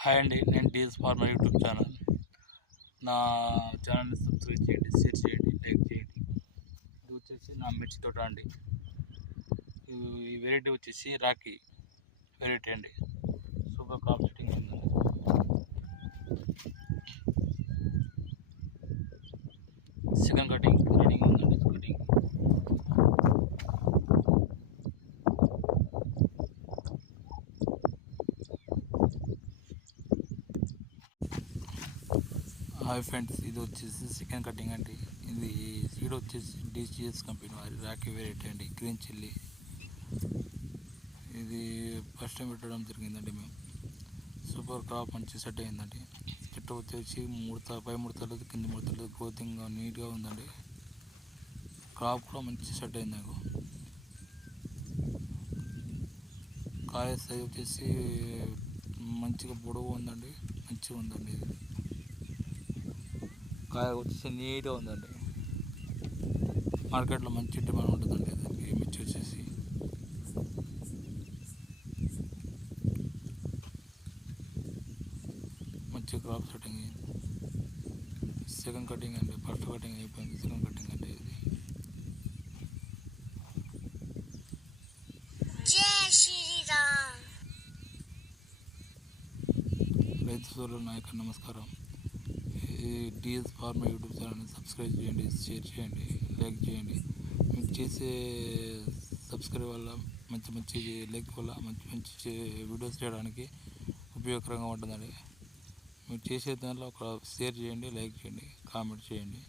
Hi అండి నేను DS farmer YouTube channel. నా ఛానల్ని సబ్స్క్రైబ్ చేయండి షేర్ చేయండి లైక్ చేయండి. ఇది వచ్చేసి నా మిర్చి తోట అండి. ఈ- వెరైటీ వచ్చేసి రాఖీ వెరైటీ అండి. సూపర్ క్రాప్ సెట్టింగ్ ఉందండి సెకండ్ కటింగ్ రెడీగా ఉందండి కటింగ్ హాయ్ ఫ్రెండ్స్ ఇది వచ్చేసి చికెన్ కటింగ్ అండి. ఇది సీడ్ వచ్చేసి డిసిఎస్ కంపెనీ వారి రాఖీ వెరైటీ అండి గ్రీన్ చిల్లీ ఇది ఫస్ట్ టైం పెట్టడం జరిగిందండి మేము. సూపర్ క్రాప్ మంచి సెట్ అయిందండి. చెట్టు వచ్చేసి ముడత పై ముడతలేదు కింద ముడతలేదు గ్రోతింగ్ నీట్గా ఉందండి. క్రాప్ కూడా మంచి సెట్ అయింది నాకు. కాయ సైజ్ వచ్చేసి మంచిగా పొడవు ఉందండి మంచిగా ఉందండి ఇది. కాయ వచ్చేసి నీట్గా ఉందండి. మార్కెట్లో మంచి డిమాండ్ ఉంటుందండి దానికి మిర్చి వచ్చేసి. మంచి క్రాప్ సెట్టింగ్ సెకండ్ కటింగ్ అండి ఫస్ట్ కటింగ్ అయిపోయింది సెకండ్ కటింగ్ అండి ఇది. రైతు సోదరుల నాయకు నమస్కారం. ఈ డిఎస్ ఫార్మా యూట్యూబ్ ఛానల్ని సబ్స్క్రైబ్ చేయండి షేర్ చేయండి లైక్ చేయండి. మీకు చేసే సబ్స్క్రైబ్ వల్ల మంచి మంచి లైక్ వల్ల మంచి మంచి వీడియోస్ చేయడానికి ఉపయోగకరంగా ఉంటుందండి. మీరు చేసే దానిలో ఒక షేర్ చేయండి లైక్ చేయండి కామెంట్ చేయండి.